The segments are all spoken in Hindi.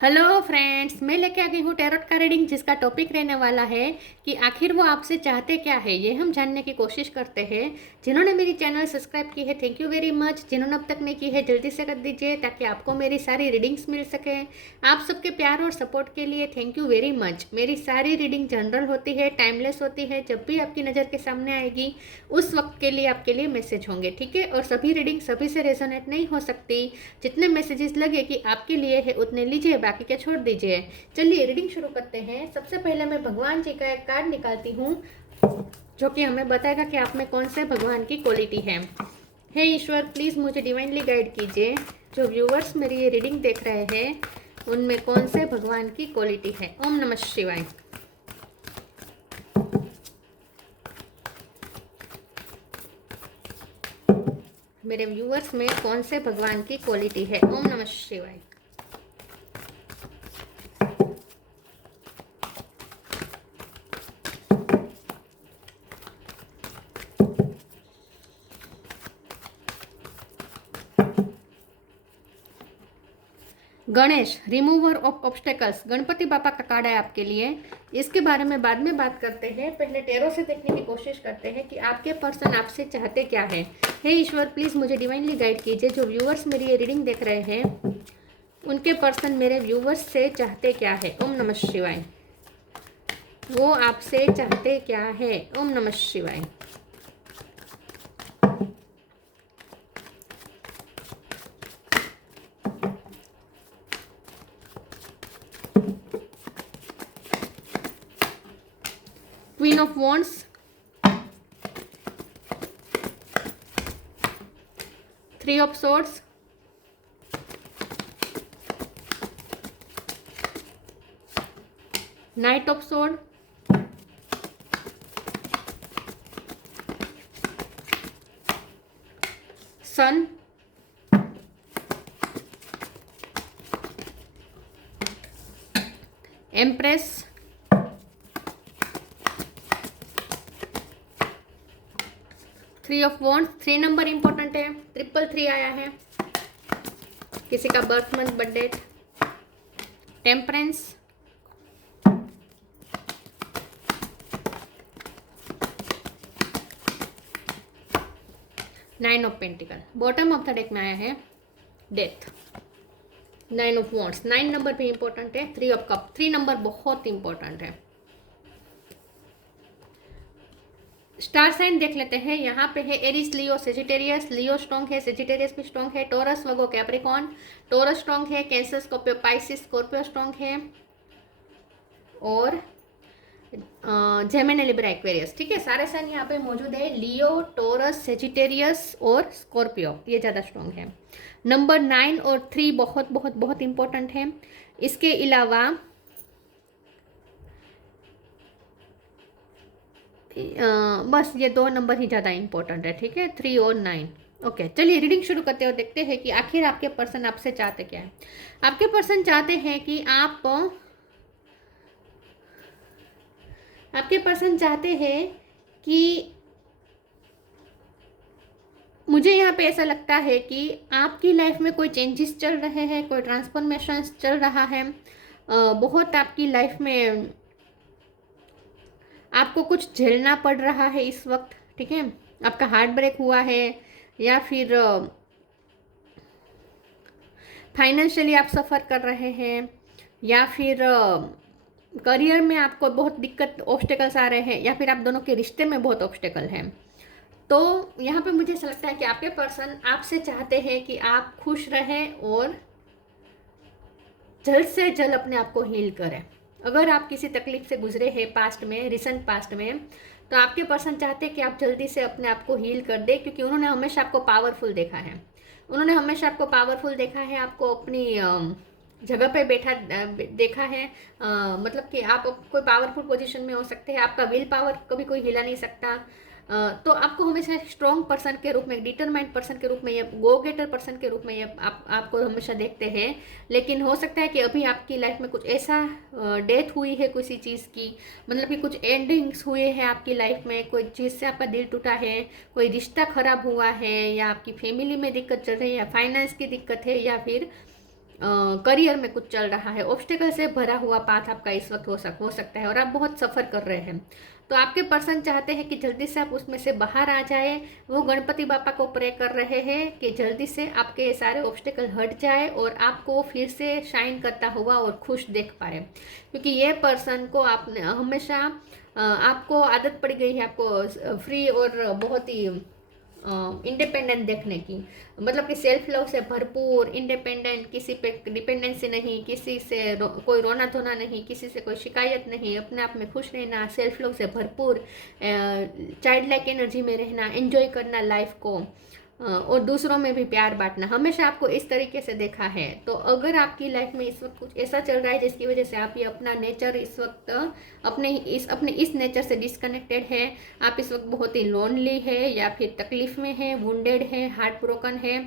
हेलो फ्रेंड्स, मैं लेके आ गई हूँ टैरोट का रीडिंग, जिसका टॉपिक रहने वाला है कि आखिर वो आपसे चाहते क्या है। ये हम जानने की कोशिश करते हैं। जिन्होंने मेरी चैनल सब्सक्राइब की है, थैंक यू वेरी मच। जिन्होंने अब तक नहीं की है, जल्दी से कर दीजिए ताकि आपको मेरी सारी रीडिंग्स मिल सके। आप सबके प्यार और सपोर्ट के लिए थैंक यू वेरी मच। मेरी सारी रीडिंग जनरल होती है, टाइमलेस होती है। जब भी आपकी नज़र के सामने आएगी उस वक्त के लिए आपके लिए मैसेज होंगे, ठीक है। और सभी रीडिंग सभी से रेजोनेट नहीं हो सकती। जितने मैसेजेस लगे कि आपके लिए है उतने लीजिए, बाकी के छोड़ दीजिए। चलिए रीडिंग शुरू करते हैं। सबसे पहले मैं भगवान जी का एक कार्ड निकालती हूँ जो कि हमें बताएगा कि आप में कौन से भगवान की क्वालिटी है। हे ईश्वर, प्लीज़ मुझे डिवाइनली गाइड कीजिए। जो व्यूअर्स मेरी ये रीडिंग देख रहे हैं उनमें कौन से भगवान की क्वालिटी है। ओम नमः शिवाय। मेरे व्यूअर्स में कौन से भगवान की क्वालिटी है। ओम नमः शिवाय। Ganesh, remover of obstacles. Ganpati बापा का कार्ड है आपके लिए। इसके बारे में बाद में बात करते हैं। पहले टेरो से देखने की कोशिश करते हैं कि आपके पर्सन आपसे चाहते क्या है। हे ईश्वर, प्लीज़ मुझे डिवाइनली गाइड कीजिए। जो व्यूअर्स मेरी ये रीडिंग देख रहे हैं उनके पर्सन मेरे व्यूअर्स से चाहते क्या है। ओम नमः शिवाय। वो आपसे चाहते क्या है। ओम नमः शिवाय। Queen of wands, 3 of swords, knight of sword, sun, empress, 3 of wands. 3 number important है। 333 आया है। किसी का birth month, birthday, temperance, 9 of pentacle. Bottom of the deck में आया है डेथ, 9 ऑफ वॉन्ड्स। 9 नंबर भी इंपॉर्टेंट है। 3 ऑफ कप, 3 नंबर बहुत इंपॉर्टेंट है। स्टार साइन देख लेते हैं। यहाँ पे है एरिस, लियो, सेजिटेरियस। लियो स्ट्रॉन्ग है, सेजिटेरियस भी स्ट्रॉन्ग है। Taurus, Virgo, Capricorn. Taurus strong है। Cancer, Scorpio, Pisces, Scorpio strong है। और जेमिनी, लिब्रा, एक्वेरियस, ठीक है। सारे साइन यहाँ पे मौजूद है। लियो, टोरस, सेजिटेरियस और स्कॉर्पियो ये ज़्यादा स्ट्रॉन्ग है। नंबर 9 और 3 बहुत बहुत बहुत इंपॉर्टेंट है। इसके अलावा बस ये 2 नंबर ही ज़्यादा इंपॉर्टेंट है, ठीक है, 3 और 9। ओके, चलिए रीडिंग शुरू करते हो। देखते हैं कि आखिर आपके पर्सन आपसे चाहते क्या है। आपके पर्सन चाहते हैं कि आपके पर्सन चाहते हैं कि मुझे यहाँ पे ऐसा लगता है कि आपकी लाइफ में कोई चेंजेस चल रहे हैं, कोई ट्रांसफॉर्मेशन चल रहा है। बहुत आपकी लाइफ में आपको कुछ झेलना पड़ रहा है इस वक्त, ठीक है। आपका हार्ट ब्रेक हुआ है या फिर फाइनेंशियली आप सफ़र कर रहे हैं या फिर करियर में आपको बहुत दिक्कत, ऑब्स्टेकल्स आ रहे हैं या फिर आप दोनों के रिश्ते में बहुत ऑब्स्टेकल हैं। तो यहाँ पे मुझे ऐसा लगता है कि आपके पर्सन आपसे चाहते हैं कि आप खुश रहें और जल्द से जल्द अपने आप को हील करें। अगर आप किसी तकलीफ से गुजरे हैं पास्ट में, रिसेंट पास्ट में, तो आपके पर्सन चाहते हैं कि आप जल्दी से अपने आप को हील कर दें, क्योंकि उन्होंने हमेशा आपको पावरफुल देखा है। उन्होंने हमेशा आपको पावरफुल देखा है, आपको अपनी जगह पे बैठा देखा है। मतलब कि आप कोई पावरफुल पोजीशन में हो सकते हैं। आपका विल पावर कभी कोई हिला नहीं सकता। तो आपको हमेशा स्ट्रॉन्ग पर्सन के रूप में, डिटरमाइंड पर्सन के रूप में, या गो गेटर पर्सन के रूप में ये आपको हमेशा देखते हैं। लेकिन हो सकता है कि अभी आपकी लाइफ में कुछ ऐसा डेथ हुई है किसी चीज़ की, मतलब कि कुछ एंडिंग्स हुए हैं आपकी लाइफ में, कोई चीज़ से आपका दिल टूटा है, कोई रिश्ता खराब हुआ है, या आपकी फैमिली में दिक्कत चल रही है, या फाइनेंस की दिक्कत है, या फिर करियर में कुछ चल रहा है, ऑब्स्टेकल से भरा हुआ पाथ आपका इस वक्त हो सकता है और आप बहुत सफ़र कर रहे हैं। तो आपके पर्सन चाहते हैं कि जल्दी से आप उसमें से बाहर आ जाए। वो गणपति बापा को प्रे कर रहे हैं कि जल्दी से आपके ये सारे ऑब्स्टेकल हट जाए और आपको फिर से शाइन करता हुआ और खुश देख पाए। क्योंकि ये पर्सन को आपने हमेशा आपको आदत पड़ गई है आपको फ्री और बहुत ही इंडिपेंडेंट देखने की, मतलब कि सेल्फ लव से भरपूर, इंडिपेंडेंट, किसी पे डिपेंडेंसी नहीं, किसी से कोई रोना धोना नहीं, किसी से कोई शिकायत नहीं, अपने आप में खुश रहना, सेल्फ लव से भरपूर, चाइल्ड लाइक एनर्जी में रहना, एंजॉय करना लाइफ को, और दूसरों में भी प्यार बांटना, हमेशा आपको इस तरीके से देखा है। तो अगर आपकी लाइफ में इस वक्त कुछ ऐसा चल रहा है जिसकी वजह से आप ये अपना नेचर इस वक्त अपने इस नेचर से डिस्कनेक्टेड है, आप इस वक्त बहुत ही लोनली है या फिर तकलीफ में है, वुंडेड है, हार्ट ब्रोकन है,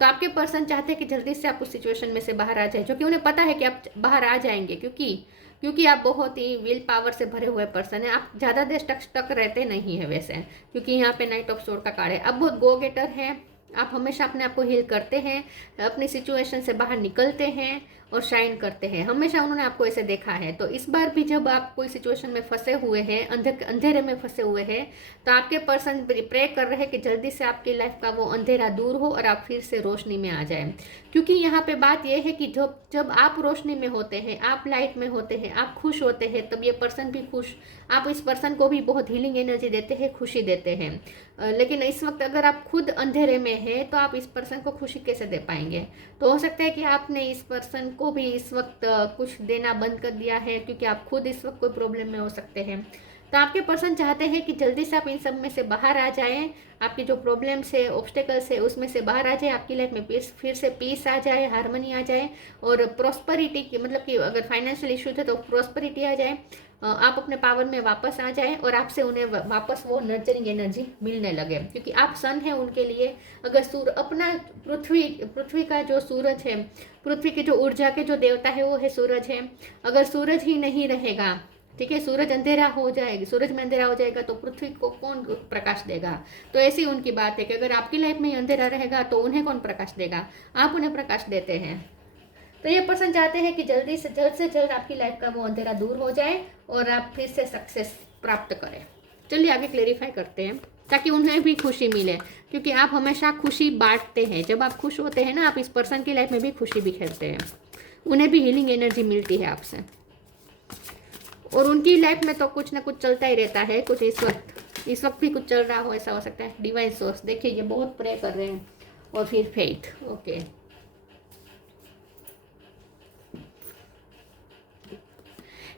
तो आपके पर्सन चाहते हैं कि जल्दी से आप उस सिचुएशन में से बाहर आ जाए, जो कि उन्हें पता है कि आप बाहर आ जाएंगे, क्योंकि आप बहुत ही विल पावर से भरे हुए पर्सन है। आप ज़्यादा देर स्टक रहते नहीं है वैसे, क्योंकि यहाँ पे नाइट ऑफ सोर्ड का कार्ड है। आप बहुत गो गेटर है, आप हमेशा अपने आप को हील करते हैं, अपनी सिचुएशन से बाहर निकलते हैं और शाइन करते हैं, हमेशा उन्होंने आपको ऐसे देखा है। तो इस बार भी जब आप कोई सिचुएशन में फंसे हुए हैं, अंधेरे में फंसे हुए हैं, तो आपके पर्सन प्रे कर रहे हैं कि जल्दी से आपकी लाइफ का वो अंधेरा दूर हो और आप फिर से रोशनी में आ जाए। क्योंकि यहाँ पे बात यह है कि जब आप रोशनी में होते हैं, आप लाइट में होते हैं, आप खुश होते हैं, तब ये पर्सन भी खुश, आप इस पर्सन को भी बहुत हीलिंग एनर्जी देते हैं, खुशी देते हैं। लेकिन इस वक्त अगर आप खुद अंधेरे में हैं तो आप इस पर्सन को खुशी कैसे दे पाएंगे? तो हो सकता है कि आपने इस पर्सन को भी इस वक्त कुछ देना बंद कर दिया है, क्योंकि आप खुद इस वक्त कोई प्रॉब्लम में हो सकते हैं। तो आपके पर्सन चाहते हैं कि जल्दी से आप इन सब में से बाहर आ जाएं, आपकी जो प्रॉब्लम्स है, ऑब्स्टेकल्स है, उसमें से बाहर आ जाए, आपकी लाइफ में फिर से पीस आ जाए, हार्मनी आ जाए और प्रॉस्पेरिटी की, मतलब कि अगर फाइनेंशियल इश्यूज है तो प्रॉस्पेरिटी आ जाए, आप अपने पावर में वापस आ जाएं और आपसे उन्हें वापस वो नर्चरिंग एनर्जी मिलने लगे। क्योंकि आप सन है उनके लिए। अगर अपना पृथ्वी का जो सूरज है, पृथ्वी की जो ऊर्जा के जो देवता है वो है सूरज है। अगर सूरज ही नहीं रहेगा, ठीक है, सूरज अंधेरा हो जाएगा, सूरज में अंधेरा हो जाएगा तो पृथ्वी को कौन प्रकाश देगा? तो ऐसी उनकी बात है कि अगर आपकी लाइफ में अंधेरा रहेगा तो उन्हें कौन प्रकाश देगा? आप उन्हें प्रकाश देते हैं। तो ये पर्सन चाहते हैं कि जल्द से जल्द आपकी लाइफ का वो अंधेरा दूर हो जाए और आप फिर से सक्सेस प्राप्त करें। चलिए आगे क्लेरिफाई करते हैं, ताकि उन्हें भी खुशी मिले, क्योंकि आप हमेशा खुशी बांटते हैं। जब आप खुश होते हैं ना, आप इस पर्सन की लाइफ में भी खुशी बिखेरते हैं, उन्हें भी हीलिंग एनर्जी मिलती है आपसे। और उनकी लाइफ में तो कुछ ना कुछ चलता ही रहता है, कुछ इस वक्त भी कुछ चल रहा हो, ऐसा हो सकता है। डिवाइन सोर्स, देखिए ये बहुत प्रे कर रहे हैं। और फिर faith, okay.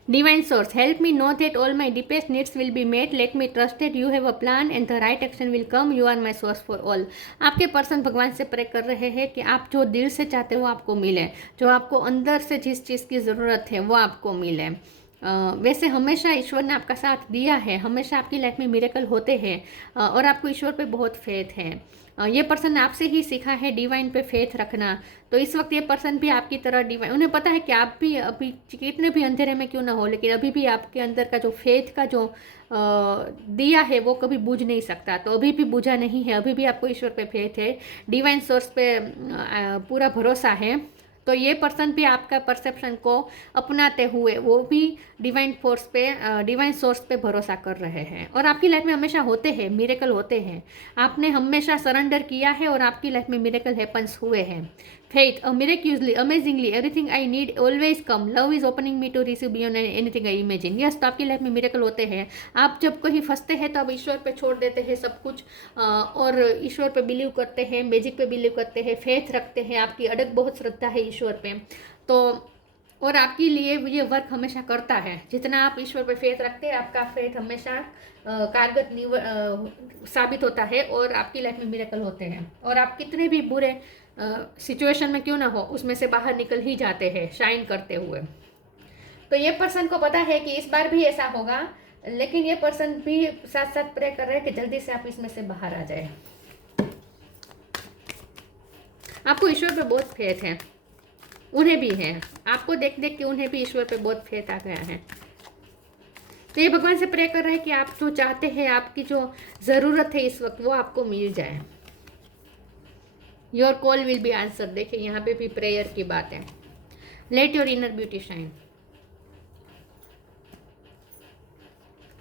Divine source, help me know that all my deepest needs will be met. Let me trust that you have a plan and the right action will come. You are my source for all. आपके पर्सन भगवान से प्रे कर रहे हैं कि आप जो दिल से चाहते हो आपको मिले, जो आपको अंदर से जिस चीज़ की ज़रूरत है वो आपको मिले। वैसे हमेशा ईश्वर ने आपका साथ दिया है, हमेशा आपकी लाइफ में मिरेकल होते हैं और आपको ईश्वर पे बहुत फेथ है। ये पर्सन ने आपसे ही सीखा है डिवाइन पे फेथ रखना। तो इस वक्त ये पर्सन भी आपकी तरह डिवाइन, उन्हें पता है कि आप भी अभी कितने भी अंधेरे में क्यों ना हो, लेकिन अभी भी आपके अंदर का जो फेथ का जो दिया है वो कभी बुझ नहीं सकता। तो अभी भी बुझा नहीं है, अभी भी आपको ईश्वर पे फेथ है, डिवाइन सोर्स पे पूरा भरोसा है। तो ये पर्सन भी आपका परसेप्शन को अपनाते हुए वो भी डिवाइन सोर्स पे भरोसा कर रहे हैं। और आपकी लाइफ में हमेशा होते हैं मिरेकल होते हैं, आपने हमेशा सरेंडर किया है और आपकी लाइफ में मिरेकल हैपन्स हुए हैं। Faith, miraculously, amazingly, everything I need always come. Love is opening me to receive beyond anything I imagine. Yes, तो आपकी लाइफ में मिरेकल होते हैं। आप जब कहीं फंसते हैं तो आप ईश्वर पे छोड़ देते हैं सब कुछ और ईश्वर पे बिलीव करते हैं, मैजिक पे बिलीव करते हैं, फेथ रखते हैं, आपकी अड़ग बहुत श्रद्धा है ईश्वर पे। तो और आपके लिए ये वर्क हमेशा करता है। जितना आप ईश्वर पे फेथ रखते हैं, आपका फेथ हमेशा कारगर साबित होता है और आपकी लाइफ में मिरेकल होते हैं। और आप कितने भी बुरे सिचुएशन में क्यों ना हो, उसमें से बाहर निकल ही जाते हैं शाइन करते हुए। तो ये पर्सन को पता है कि इस बार भी ऐसा होगा, लेकिन ये पर्सन भी साथ साथ प्रे कर रहे हैं कि जल्दी से आप इसमें से बाहर आ जाए। आपको ईश्वर पे बहुत फेथ है, उन्हें भी है, आपको देख देख के उन्हें भी ईश्वर पे बहुत फेथ आ गया है। तो ये भगवान से प्रे कर रहे हैं कि आप जो चाहते हैं, आपकी जो ज़रूरत है इस वक्त, वो आपको मिल जाए। Your call will B answer. देखिए यहाँ पे भी प्रेयर की बात है। Let your inner beauty shine.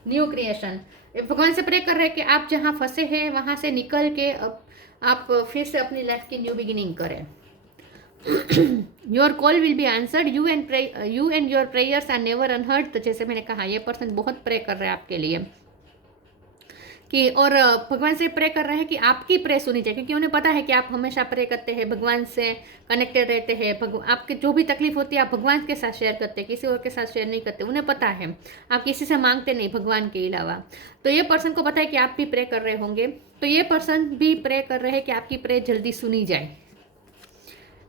New creation, भगवान से प्रे कर रहे हैं कि आप जहाँ फंसे हैं वहाँ से निकल के अब आप फिर से अपनी लाइफ की न्यू बिगिनिंग करें। Your call will be answered, you and your prayers are never unheard. तो जैसे मैंने कहा ये पर्सन बहुत प्रे कर रहे हैं आपके लिए कि, और भगवान से प्रे कर रहे हैं कि आपकी प्रे सुनी जाए, क्योंकि उन्हें पता है कि आप हमेशा प्रे करते हैं, भगवान से कनेक्टेड रहते हैं। आपके जो भी तकलीफ होती है आप भगवान के साथ शेयर करते हैं, किसी और के साथ शेयर नहीं करते। उन्हें पता है आप किसी से मांगते नहीं भगवान के अलावा। तो ये पर्सन को पता है कि आप भी प्रे कर रहे होंगे, तो ये पर्सन भी प्रे कर रहे हैं कि आपकी प्रे जल्दी सुनी जाए।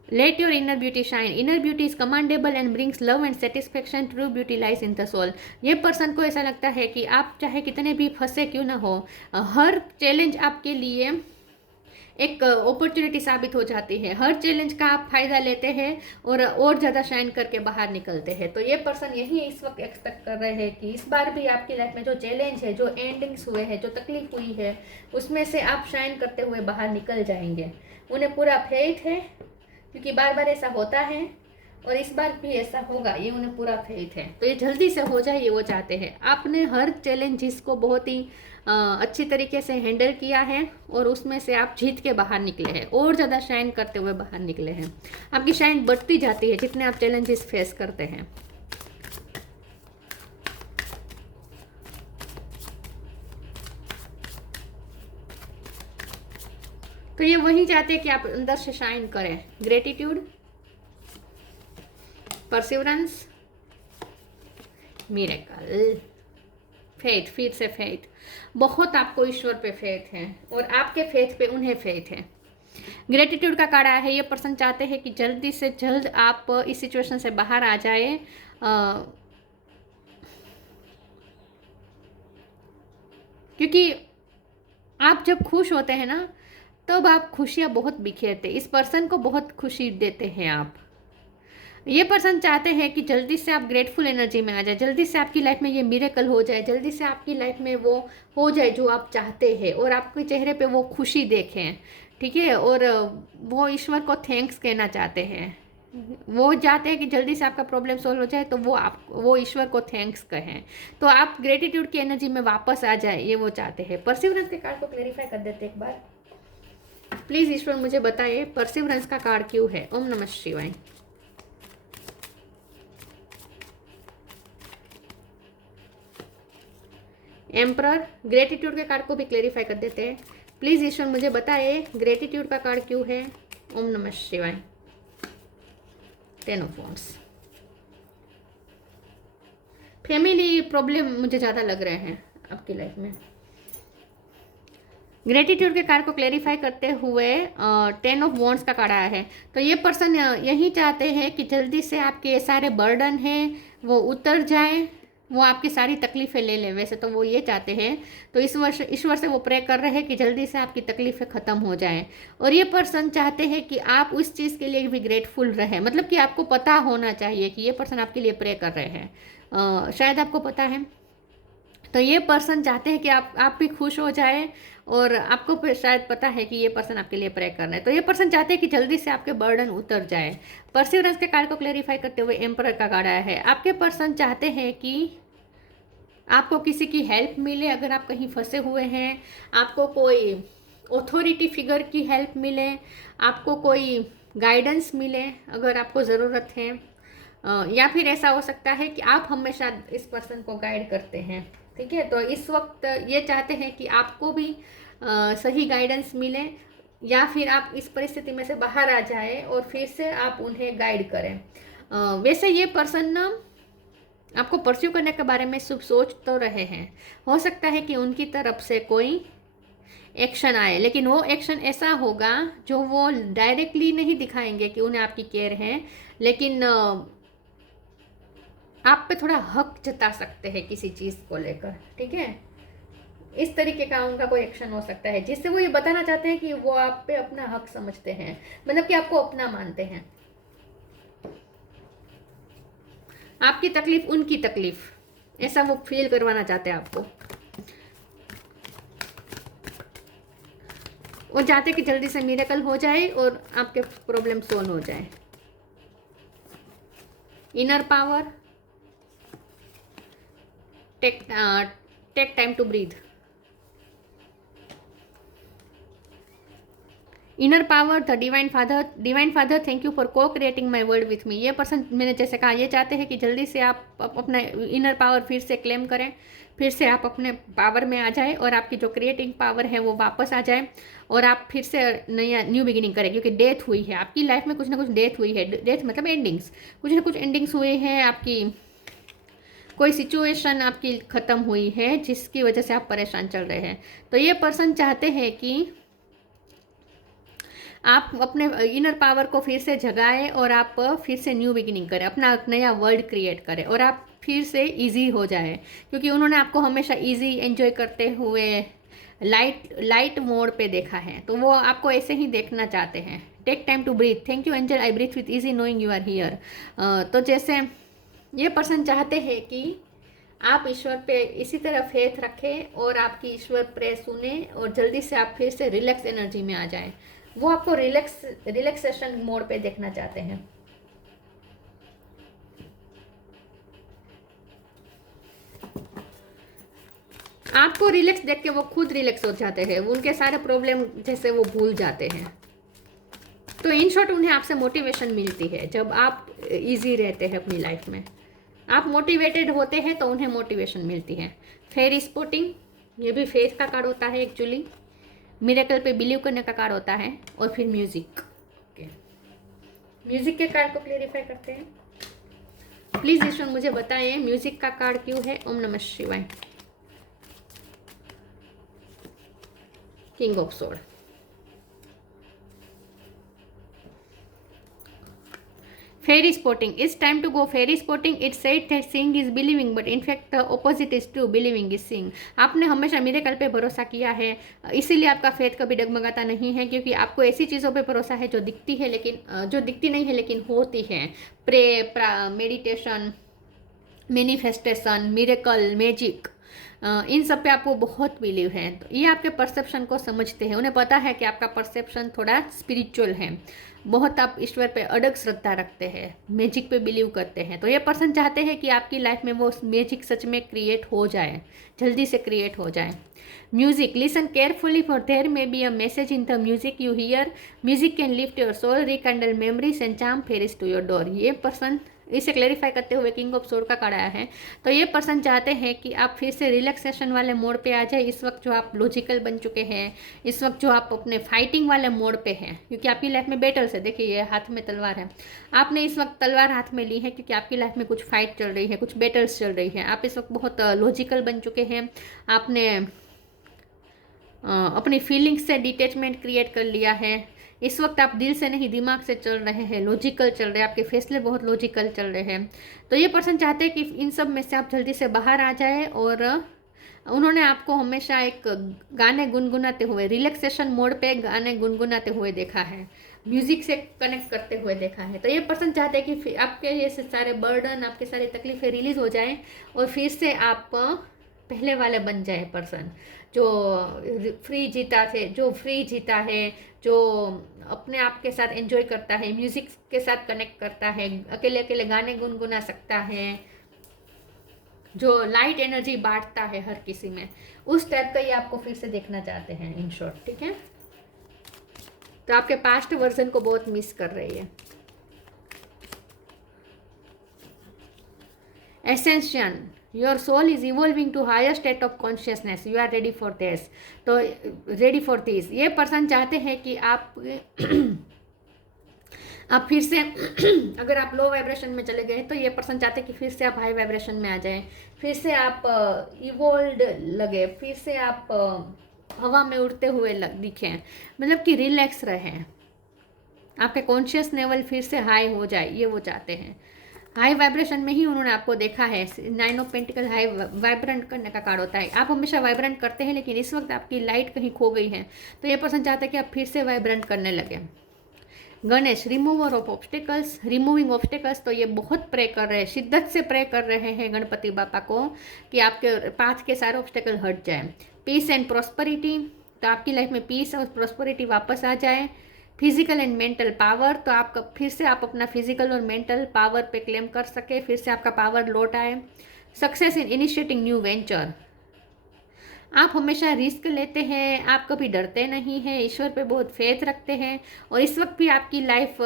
Let your inner beauty shine. Inner beauty is commendable and brings love and satisfaction. True beauty lies in the soul. ये पर्सन को ऐसा लगता है कि आप चाहे कितने भी फंसे क्यों ना हो, हर चैलेंज आपके लिए एक अपॉर्चुनिटी साबित हो जाती है। हर चैलेंज का आप फायदा लेते हैं और ज़्यादा शाइन करके बाहर निकलते हैं। तो ये पर्सन यही इस वक्त एक्सपेक्ट कर रहे हैं कि इस बार भी आपकी लाइफ में जो चैलेंज है, जो एंडिंग्स हुए हैं, जो तकलीफ हुई है, उसमें से आप शाइन करते हुए बाहर निकल जाएंगे। उन्हें पूरा फेथ है, क्योंकि बार बार ऐसा होता है और इस बार भी ऐसा होगा, ये उन्हें पूरा फेथ है। तो ये जल्दी से हो जाए ये वो चाहते हैं। आपने हर चैलेंजेस को बहुत ही अच्छी तरीके से हैंडल किया है और उसमें से आप जीत के बाहर निकले हैं और ज़्यादा शाइन करते हुए बाहर निकले हैं। आपकी शाइन बढ़ती जाती है जितने आप चैलेंजेस फेस करते हैं। तो ये वही चाहते हैं कि आप अंदर से शाइन करें। ग्रेटिट्यूड, परसिवरेंस, मिरेकल, फेथ, फिर से फेथ। बहुत आपको ईश्वर पे फेथ है और आपके फेथ पे उन्हें फेथ है। ग्रेटिट्यूड का कार्ड आया है। ये पर्सन चाहते हैं कि जल्दी से जल्द आप इस सिचुएशन से बाहर आ जाए, क्योंकि आप जब खुश होते हैं ना तब आप खुशियाँ बहुत बिखेरते, इस पर्सन को बहुत खुशी देते हैं आप। ये पर्सन चाहते हैं कि जल्दी से आप ग्रेटफुल एनर्जी में आ जाए, जल्दी से आपकी लाइफ में ये मिरेकल हो जाए, जल्दी से आपकी लाइफ में वो हो जाए जो आप चाहते हैं और आपके चेहरे पे वो खुशी देखें, ठीक है। और वो ईश्वर को थैंक्स कहना चाहते हैं। वो चाहते हैं कि जल्दी से आपका प्रॉब्लम सॉल्व हो जाए, तो वो ईश्वर को थैंक्स कहें, तो आप ग्रेटिट्यूड की एनर्जी में वापस आ जाए, ये वो चाहते हैं। परसिवरेंस के कार्ड को क्लेरिफाई कर देते एक बार। प्लीज ईश्वर मुझे बताइए परसिवरेंस का कार्ड क्यों है। ओम नमः शिवाय। एम्परर, ग्रेटिट्यूड के कार्ड को भी क्लेरिफाई कर देते हैं। प्लीज ईश्वर मुझे बताइए ग्रेटिट्यूड का कार्ड क्यों है। ओम नमः शिवाय। 10 ऑफ वांड्स। फैमिली प्रॉब्लम मुझे ज़्यादा लग रहे हैं आपकी लाइफ में। ग्रेटिट्यूड के कार्ड को क्लेरिफाई करते हुए 10 ऑफ वॉन्ड्स का कार्ड आया है। तो ये पर्सन यही चाहते हैं कि जल्दी से आपके ये सारे बर्डन हैं वो उतर जाए, वो आपकी सारी तकलीफ़ें ले लें। वैसे तो वो ये चाहते हैं, तो इस वर्ष ईश्वर से वो प्रे कर रहे हैं कि जल्दी से आपकी तकलीफ़ें ख़त्म हो जाएं। और ये पर्सन चाहते हैं कि आप उस चीज़ के लिए भी ग्रेटफुल रहें, मतलब कि आपको पता होना चाहिए कि ये पर्सन आपके लिए प्रे कर रहे हैं। शायद आपको पता है। तो ये पर्सन चाहते हैं कि आप भी खुश हो जाए और आपको शायद पता है कि ये पर्सन आपके लिए प्रे कर रहे हैं। तो ये पर्सन चाहते हैं कि जल्दी से आपके बर्डन उतर जाए। परसिवरेंस के कार्ड को क्लेरिफाई करते हुए एम्परर का कार्ड आया है। आपके पर्सन चाहते हैं कि आपको किसी की हेल्प मिले अगर आप कहीं फंसे हुए हैं, आपको कोई अथॉरिटी फिगर की हेल्प मिले, आपको कोई गाइडेंस मिले अगर आपको ज़रूरत है, या फिर ऐसा हो सकता है कि आप हमेशा इस पर्सन को गाइड करते हैं, ठीक है। तो इस वक्त ये चाहते हैं कि आपको भी सही गाइडेंस मिले या फिर आप इस परिस्थिति में से बाहर आ जाए और फिर से आप उन्हें गाइड करें। वैसे ये पर्सन ना आपको परस्यू करने के बारे में शुभ सोच तो रहे हैं। हो सकता है कि उनकी तरफ से कोई एक्शन आए, लेकिन वो एक्शन ऐसा होगा जो वो डायरेक्टली नहीं दिखाएंगे कि उन्हें आपकी केयर है, लेकिन आप पे थोड़ा हक जता सकते हैं किसी चीज़ को लेकर, ठीक है। इस तरीके का उनका कोई एक्शन हो सकता है जिससे वो ये बताना चाहते हैं कि वो आप पे अपना हक समझते हैं, मतलब कि आपको अपना मानते हैं। आपकी तकलीफ उनकी तकलीफ, ऐसा वो फील करवाना चाहते हैं आपको। वो चाहते हैं कि जल्दी से मिरेकल हो जाए और आपके प्रॉब्लम सॉल्व हो जाए। Inner power, take time to breathe. Inner power, the divine father thank you for co-creating my world with me. ये पर्सन, मैंने जैसे कहा, ये चाहते हैं कि जल्दी से आप अपना इनर पावर फिर से क्लेम करें, फिर से आप अपने पावर में आ जाए और आपकी जो क्रिएटिंग पावर है वो वापस आ जाए और आप फिर से नया न्यू बिगिनिंग करें। क्योंकि डेथ हुई है आपकी लाइफ में, कुछ ना कुछ डेथ हुई है। डेथ मतलब एंडिंग्स, कुछ ना कुछ एंडिंग्स हुई है आपकी, कोई सिचुएशन आपकी ख़त्म हुई है जिसकी वजह से आप परेशान चल रहे हैं। तो ये पर्सन चाहते हैं कि आप अपने इनर पावर को फिर से जगाएं और आप फिर से न्यू बिगिनिंग करें, अपना नया वर्ल्ड क्रिएट करें और आप फिर से इजी हो जाए। क्योंकि उन्होंने आपको हमेशा इजी एंजॉय करते हुए लाइट मोड पे देखा है, तो वो आपको ऐसे ही देखना चाहते हैं। Take time to breathe, thank you angel, I breathe with easy knowing you are here. तो जैसे ये पर्सन चाहते हैं कि आप ईश्वर पे इसी तरह फेथ रखें और आपकी ईश्वर प्रे सुने और जल्दी से आप फिर से रिलैक्स एनर्जी में आ जाएं। वो आपको रिलैक्सेशन मोड पे देखना चाहते हैं। आपको रिलैक्स देख के वो खुद रिलैक्स हो जाते हैं, उनके सारे प्रॉब्लम जैसे वो भूल जाते हैं। तो इन शॉर्ट उन्हें आपसे मोटिवेशन मिलती है जब आप इजी रहते हैं अपनी लाइफ में। आप मोटिवेटेड होते हैं तो उन्हें मोटिवेशन मिलती है। फेरी स्पॉटिंग, ये भी फेथ का कार्ड होता है एक्चुअली। मिरेकल पे बिलीव करने का कार्ड होता है। और फिर म्यूजिक। ओके, म्यूजिक के कार्ड को क्लेरिफाई करते हैं। प्लीज ईश्वर मुझे बताएं म्यूजिक का कार्ड क्यों है। ओम नमः शिवाय। King of sword, fairy spotting, it's time to go fairy spotting. It said that seeing is believing, but in fact the opposite is true, believing is seeing. आपने हमेशा मिरेकल पे भरोसा किया है, इसीलिए आपका फेथ कभी डगमगाता नहीं है। क्योंकि आपको ऐसी चीज़ों पे भरोसा है जो दिखती है लेकिन जो दिखती नहीं है लेकिन होती है। Pray, meditation, manifestation, miracle, magic, इन सब पे आपको बहुत बिलीव है। तो ये आपके परसेप्शन को समझते हैं, उन्हें पता है कि आपका परसेप्शन थोड़ा स्पिरिचुअल है, बहुत आप ईश्वर पे अडग श्रद्धा रखते हैं, मैजिक पे बिलीव करते हैं। तो ये पर्सन चाहते हैं कि आपकी लाइफ में वो मैजिक सच में क्रिएट हो जाए, जल्दी से क्रिएट हो जाए। Music, listen carefully for there may be a message in the music you hear. Music can lift your soul, rekindle memories and charm fairies to your door. ये पर्सन, इसे क्लेरिफाई करते हुए किंग ऑफ सोर्ड का कार्ड आया है। तो ये पर्सन चाहते हैं कि आप फिर से रिलैक्सेशन वाले मोड पे आ जाए। इस वक्त जो आप लॉजिकल बन चुके हैं, इस वक्त जो आप अपने फाइटिंग वाले मोड पे हैं, क्योंकि आपकी लाइफ में बैटल्स है। देखिए ये हाथ में तलवार है, आपने इस वक्त तलवार हाथ में ली है क्योंकि आपकी लाइफ में कुछ फाइट चल रही है, कुछ बैटल्स चल रही है। आप इस वक्त बहुत लॉजिकल बन चुके हैं, आपने अपनी फीलिंग्स से डिटैचमेंट क्रिएट कर लिया है। इस वक्त आप दिल से नहीं दिमाग से चल रहे हैं, लॉजिकल चल रहे हैं, आपके फैसले बहुत लॉजिकल चल रहे हैं। तो ये पर्सन चाहते हैं कि इन सब में से आप जल्दी से बाहर आ जाए। और उन्होंने आपको हमेशा एक गाने गुनगुनाते हुए, रिलैक्सेशन मोड पे गाने गुनगुनाते हुए देखा है, म्यूजिक से कनेक्ट करते हुए देखा है। तो ये पर्सन चाहते हैं कि आपके ये सारे बर्डन, आपके सारी तकलीफें रिलीज हो जाएं और फिर से आप पहले वाले बन जाए पर्सन जो फ्री जीता है, जो अपने आप के साथ एंजॉय करता है, म्यूजिक के साथ कनेक्ट करता है, अकेले अकेले गाने गुनगुना सकता है, जो लाइट एनर्जी बांटता है हर किसी में, उस टाइप का ये आपको फिर से देखना चाहते हैं इन शॉर्ट। ठीक है, तो आपके पास्ट वर्जन को बहुत मिस कर रही है। Ascension, your soul is evolving to higher state of consciousness, you are ready for this. तो रेडी फॉर दिस, ये पर्सन चाहते हैं कि आप फिर से अगर आप लो वाइब्रेशन में चले गए तो ये पर्सन चाहते हैं कि फिर से आप हाई वाइब्रेशन में आ जाएं, फिर से आप इवोल्ड लगे, फिर से आप हवा में उड़ते हुए दिखें, मतलब कि रिलैक्स रहें, आपके कॉन्शियस लेवल फिर से हाई हो जाए, ये वो चाहते हैं। हाई वाइब्रेशन में ही उन्होंने आपको देखा है। 9 ऑफ पेंटिकल हाई वाइब्रेंट करने का कार्ड होता है। आप हमेशा वाइब्रेंट करते हैं लेकिन इस वक्त आपकी लाइट कहीं खो गई है, तो ये पर्सन चाहता है कि आप फिर से वाइब्रेंट करने लगे। Ganesh, remover of obstacles, removing obstacles. तो ये बहुत प्रे कर रहे हैं, शिद्दत से प्रे कर रहे हैं गणपति बापा को कि आपके पाथ के सारे ऑब्स्टिकल हट जाए। पीस एंड प्रॉस्पेरिटी, तो आपकी लाइफ में पीस और प्रॉस्पेरिटी वापस आ जाए। फिजिकल एंड मेंटल पावर, तो आपका फिर से आप अपना फिजिकल और मेंटल पावर पे क्लेम कर सके, फिर से आपका पावर लौट आए। Success in initiating new venture, आप हमेशा रिस्क लेते हैं, आप कभी डरते नहीं हैं, ईश्वर पे बहुत फेथ रखते हैं, और इस वक्त भी आपकी लाइफ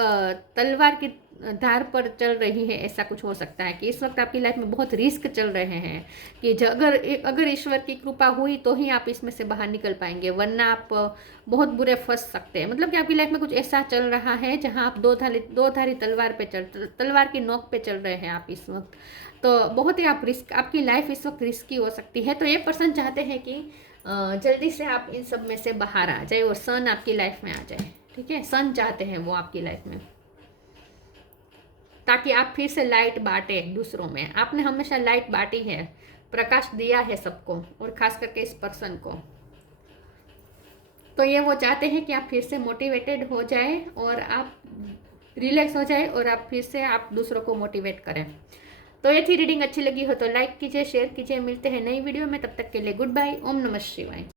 तलवार की धार पर चल रही है। ऐसा कुछ हो सकता है कि इस वक्त आपकी लाइफ में बहुत रिस्क चल रहे हैं कि अगर ईश्वर की कृपा हुई तो ही आप इसमें से बाहर निकल पाएंगे, वरना आप बहुत बुरे फंस सकते हैं। मतलब कि आपकी लाइफ में कुछ ऐसा चल रहा है जहां आप दो धारी तलवार की नोक पे चल रहे हैं आप इस वक्त। तो बहुत ही आप रिस्क, आपकी लाइफ इस वक्त रिस्की हो सकती है। तो ये पर्सन चाहते हैं कि जल्दी से आप इन सब में से बाहर आ जाए और सन आपकी लाइफ में आ जाए। ठीक है, सन चाहते हैं वो आपकी लाइफ में, ताकि आप फिर से लाइट बांटे दूसरों में। आपने हमेशा लाइट बांटी है, प्रकाश दिया है सबको, और खास करके इस पर्सन को। तो ये वो चाहते हैं कि आप फिर से मोटिवेटेड हो जाए और आप रिलैक्स हो जाए और आप फिर से आप दूसरों को मोटिवेट करें। तो ये थी रीडिंग। अच्छी लगी हो तो लाइक कीजिए, शेयर कीजिए। मिलते हैं नई वीडियो में, तब तक के लिए गुड बाय। ओम नमः शिवाय।